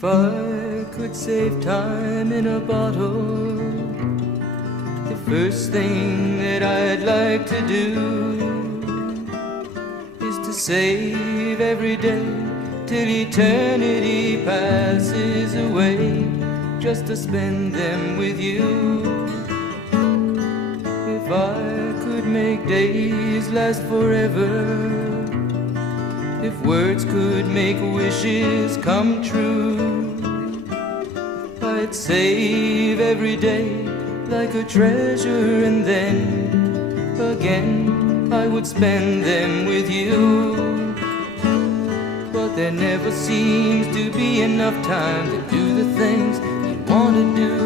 If I could save time in a bottle, the first thing that I'd like to do is to save every day till eternity passes away, just to spend them with you. If I could make days last forever, if words could make wishes come true, I'd save every day like a treasure, and then again I would spend them with you. But there never seems to be enough time to do the things you want to do.